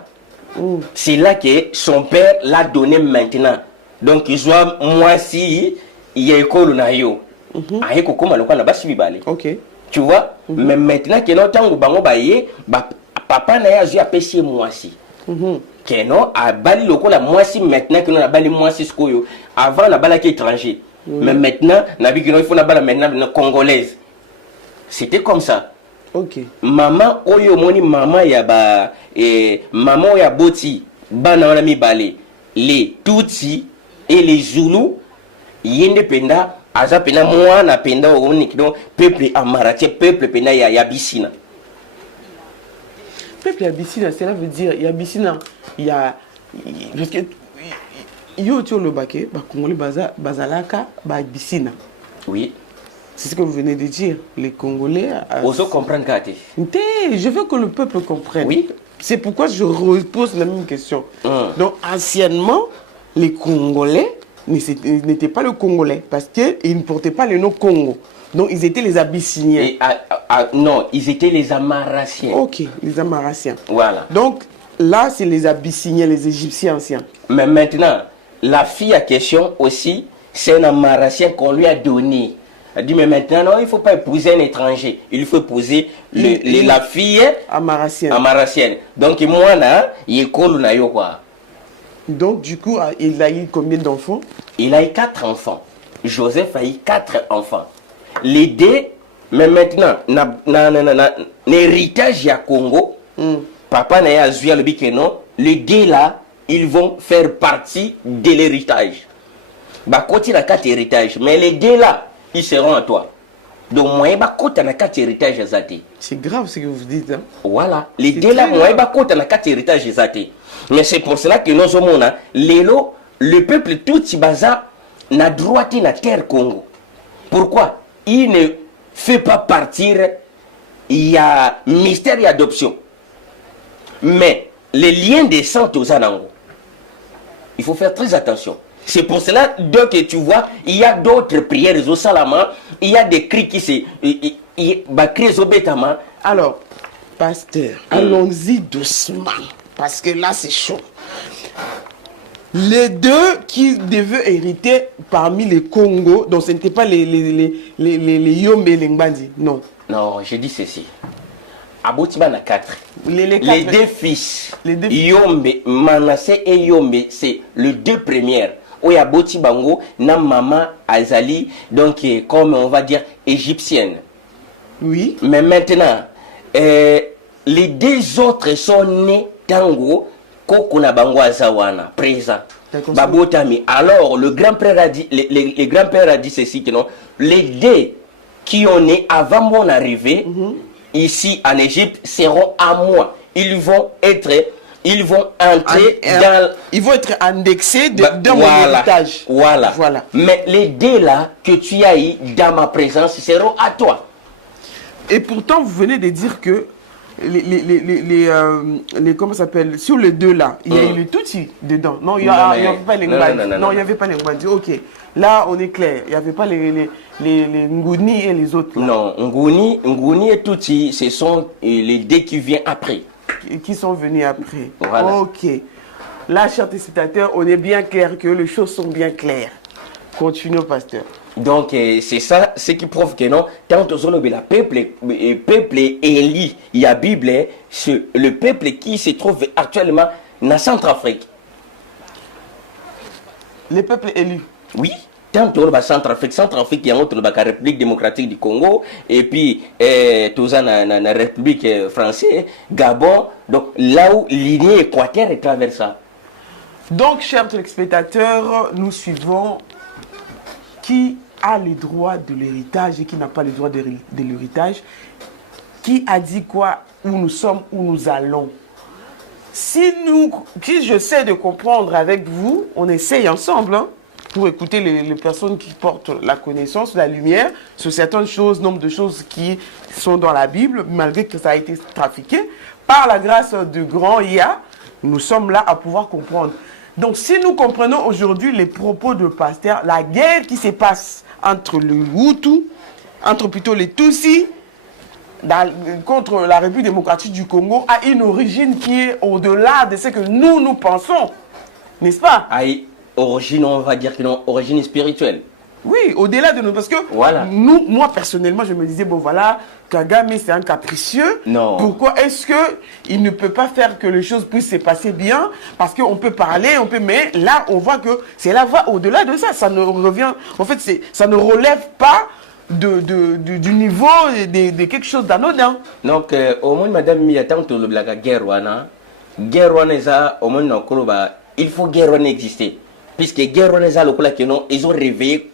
c'est là que son père l'a donné maintenant. Donc, il soit moi si il y a école na yo. Ok. Tu vois, mais maintenant que non Tango bango baye, papa n'a pas apprécié moi si. Que non a bali lokola moi si maintenant que non a bali moi si skoyo avant la bala qui étranger. Mais maintenant, il faut la congolaise. C'était comme ça. Ok. Maman, oyo moni maman ya ba maman ya boti bana wana mibale les Tutsi et les Zoulous yende penda aza pena mwana penda oni kido peuple amaratie peuple penda ya Bissina. Peuple ya Bissina, cela veut dire ya Bissina, il y a parce que yo tu le baké ba congolais bazalaka ba Bissina. Oui. C'est ce que vous venez de dire. Les Congolais... Oso comprendre Kati. Je veux que le peuple comprenne. Oui. C'est pourquoi je repose la même question. Donc, anciennement, les Congolais n'étaient pas le Congolais parce qu'ils ne portaient pas le nom Congo. Donc, ils étaient les Abyssiniens. Non, ils étaient les Amaraciens. Ok, les Amaraciens. Voilà. Donc, là, c'est les Abyssiniens, les Égyptiens anciens. Mais maintenant, la fille à question aussi, c'est un Amaracien qu'on lui a donné. Elle dit, mais maintenant, non, il ne faut pas épouser un étranger. Il faut épouser la fille amaracienne. Donc, moi, là, il est cool, quoi. Donc, du coup, il a eu combien d'enfants? Il a eu 4 enfants. Joseph a eu 4 enfants. Les deux, mais maintenant, l'héritage à Congo, papa n'a pas vu le bikeno, les deux là, ils vont faire partie de l'héritage. Bah, côté la 4 héritages, mais les deux là, ils seront à toi. Donc, moi, je vais 4 héritages. C'est grave ce que vous dites. Hein? Voilà. Les deux là, moi, je vais 4 héritages. Mais c'est pour cela que nous sommes là. Le peuple tout Tibaza n'a droit à la terre Congo. Pourquoi? Il ne fait pas partir. Il y a mystère et adoption. Mais les liens des saints aux Anango, il faut faire très attention. C'est pour cela que tu vois, il y a d'autres prières au Salama, il y a des cris qui se crient au Bétama. Alors, pasteur, allons-y doucement, parce que là c'est chaud. Les deux qui devaient hériter parmi les Congos, donc ce n'étaient pas les Yombe et les Ngbandi, non. Non, j'ai dit ceci. Abotiba na 4. Les deux fils, Yombe, Manassé et Yombe, c'est les deux premières. Oya Boti Bango, na maman Azali, donc comme on va dire égyptienne. Oui. Mais maintenant, les deux autres sont nés tango kokuna bango azawana présent. Babotami. Alors le grand-père a dit, les grands-pères a dit ceci que non, les deux qui ont né avant mon arrivée ici en Égypte seront à moi. Ils vont entrer dans... Ils vont être indexés dans mon héritage. Voilà. Mais les deux là que tu as eu dans ma présence seront à toi. Et pourtant, vous venez de dire que comment ça s'appelle, sur les deux là, il y a eu le Tutsi dedans. Non, il n'y avait pas les Ngwandi. Non, il n'y avait pas les Ngwandi. Ok. Là, on est clair. Il n'y avait pas les Nguni et les autres. Là. Non, Nguni et Tutsi, ce sont les deux qui viennent après. Qui sont venus après. Voilà. Ok. Là, chers téléspectateurs, on est bien clair que les choses sont bien claires. Continuons, pasteur. Donc, c'est ça, ce qui prouve que non, tant le peuple élu, il y a Bible, c'est le peuple qui se trouve actuellement en Centrafrique. Les peuples élus. Oui. Tant que le Centrafrique, il y a la République démocratique du Congo, et puis tout ça dans la République française, Gabon, donc là où l'idée équateur est traversée. Donc, chers téléspectateurs, nous suivons qui a le droit de l'héritage et qui n'a pas le droit de l'héritage. Qui a dit quoi, où nous sommes, où nous allons. Si j'essaie de comprendre avec vous, on essaye ensemble, hein, pour écouter les personnes qui portent la connaissance, la lumière sur certaines choses, nombre de choses qui sont dans la Bible, malgré que ça a été trafiqué. Par la grâce du grand IA, nous sommes là à pouvoir comprendre. Donc, si nous comprenons aujourd'hui les propos de pasteur, la guerre qui se passe entre le Hutu, entre plutôt les Tutsis, contre la République démocratique du Congo, a une origine qui est au-delà de ce que nous pensons. N'est-ce pas? Origine, on va dire que non, origine spirituelle. Oui, au-delà de nous, parce que voilà. Moi personnellement, je me disais, bon voilà, Kagame c'est un capricieux. Non. Pourquoi est-ce qu'il ne peut pas faire que les choses puissent se passer bien? Parce qu'on peut parler, mais là on voit que c'est la voie au-delà de ça. Ça ne revient, en fait, ça ne relève pas du niveau de quelque chose d'anodin. Donc, au moins, madame, il y a tant que la guerre, au moins, il faut guerre exister. Puisque guerre, ils ont réveillé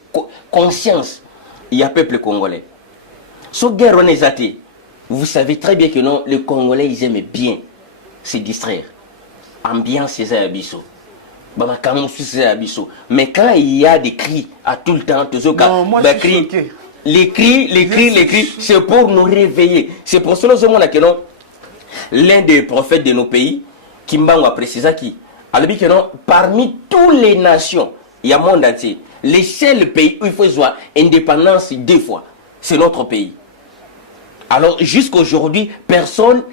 conscience. Il y a peuple congolais. Ce guerre, vous savez très bien que non, les Congolais, ils aiment bien se distraire. Ambiance, c'est ça, Abisso. Mais quand il y a des cris à tout le temps, non, moi, je suis choqué. Les cris, c'est pour nous réveiller. C'est pour cela que non, l'un des prophètes de nos pays, Kimbango a précisé qui, alors que non, parmi toutes les nations, il y a monde entier, les seuls pays où il faut avoir indépendance 2 fois, c'est notre pays. Alors jusqu'à aujourd'hui, personne,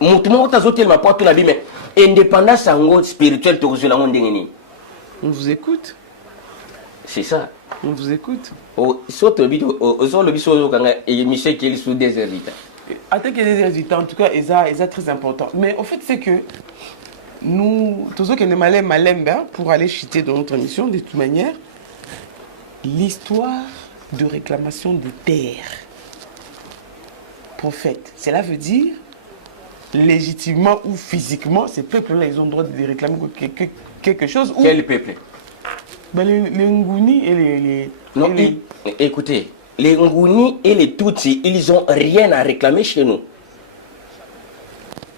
mais indépendance spirituelle, on vous écoute. C'est ça. On vous écoute. Attends qu'il y ait des résultats, en tout cas, c'est très important. Mais au fait, c'est que nous, tous ceux qui sont malins, pour aller chuter dans notre émission, de toute manière, l'histoire de réclamation de terre. Prophète, cela veut dire, légitimement ou physiquement, ces peuples-là, ils ont le droit de réclamer quelque chose. Quel peuple? Les Nguni et les... Non, écoutez, les Nguni et les Tutsis, ils n'ont rien à réclamer chez nous.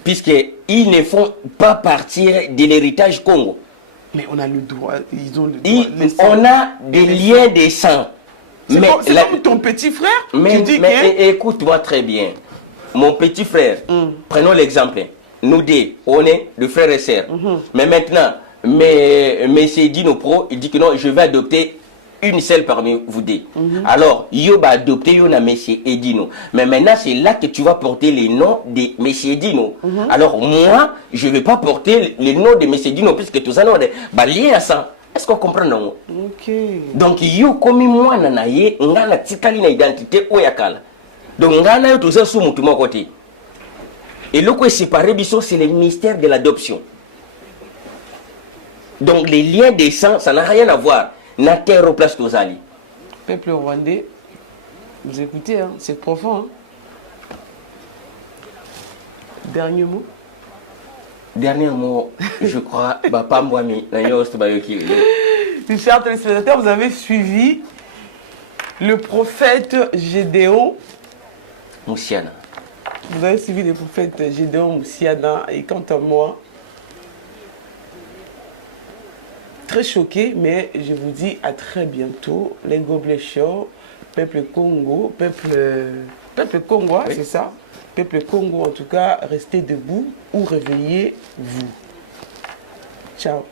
Puisqu'ils ne font pas partir de l'héritage Congo. Mais on a le droit, ils ont le droit. On a des liens de sang. C'est comme ton petit frère qui dit mais écoute-moi très bien. Mon petit frère, prenons l'exemple. Nous deux, on est de frères et sœurs. Mais maintenant, M. Dino Pro, il dit que non, je vais adopter une seule parmi vous deux. Alors, yo va adopter une M. Edino. Mais maintenant, c'est là que tu vas porter les noms de M. Edino. Alors, moi, je ne vais pas porter les noms de M. Edino, puisque tout ça, non, lié à ça. Est-ce qu'on comprend, non? Ok. Donc, yo, comme moi, nanaye, ngana tikali na identité oyakala. Donc, ngana yo tout ça sous mon côté. Et le quoi séparé, c'est le mystère de l'adoption. Donc, les liens des sangs, ça n'a rien à voir. Na terre au place d'Ozali. Peuple rwandais, vous écoutez, hein, c'est profond. Hein? Dernier mot. Dernier mot, je crois, pas moi, mais Chers téléspectateurs, vous avez suivi le prophète Gédéon Moussiana. Vous avez suivi le prophète Gédéon Moussiana. Et quant à moi, très choqué, mais je vous dis à très bientôt. Les Goblet Show, peuple Congo, peuple congois, oui. C'est ça? Peuple Congo, en tout cas, restez debout ou réveillez-vous. Ciao.